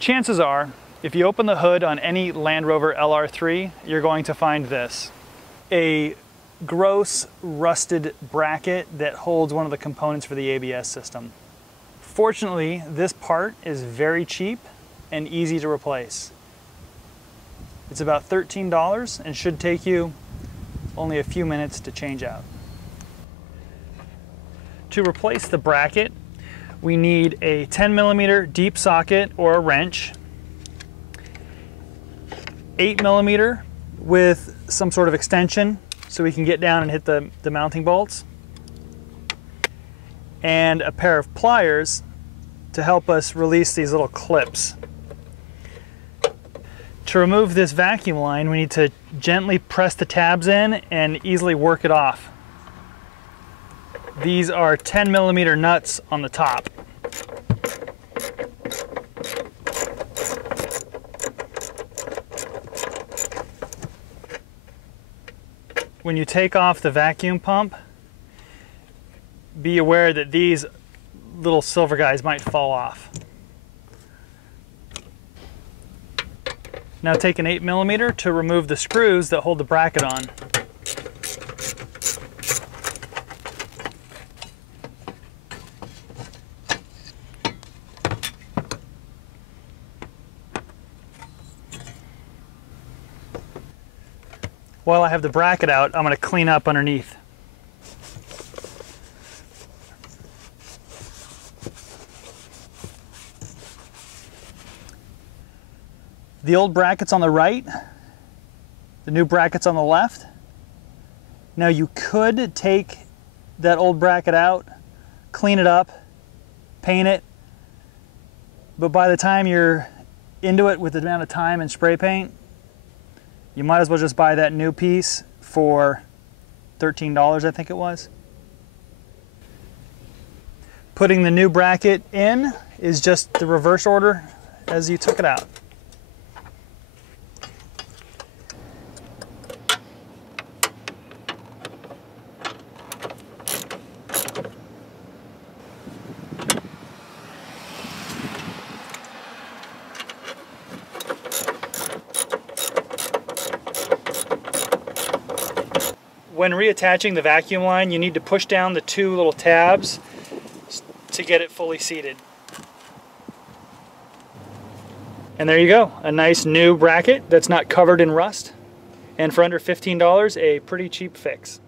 Chances are, if you open the hood on any Land Rover LR3, you're going to find this. A gross rusted bracket that holds one of the components for the ABS system. Fortunately, this part is very cheap and easy to replace. It's about $13 and should take you only a few minutes to change out. To replace the bracket, we need a 10mm deep socket or a wrench, 8mm with some sort of extension so we can get down and hit the mounting bolts, and a pair of pliers to help us release these little clips. To remove this vacuum line, we need to gently press the tabs in and easily work it off. These are 10mm nuts on the top. When you take off the vacuum pump, be aware that these little silver guys might fall off. Now take an 8mm to remove the screws that hold the bracket on. While I have the bracket out, I'm going to clean up underneath. The old bracket's on the right, the new bracket's on the left. Now you could take that old bracket out, clean it up, paint it, but by the time you're into it with the amount of time and spray paint, you might as well just buy that new piece for $13, I think it was. Putting the new bracket in is just the reverse order as you took it out. When reattaching the vacuum line, you need to push down the two little tabs to get it fully seated. And there you go, a nice new bracket that's not covered in rust. And for under $15, a pretty cheap fix.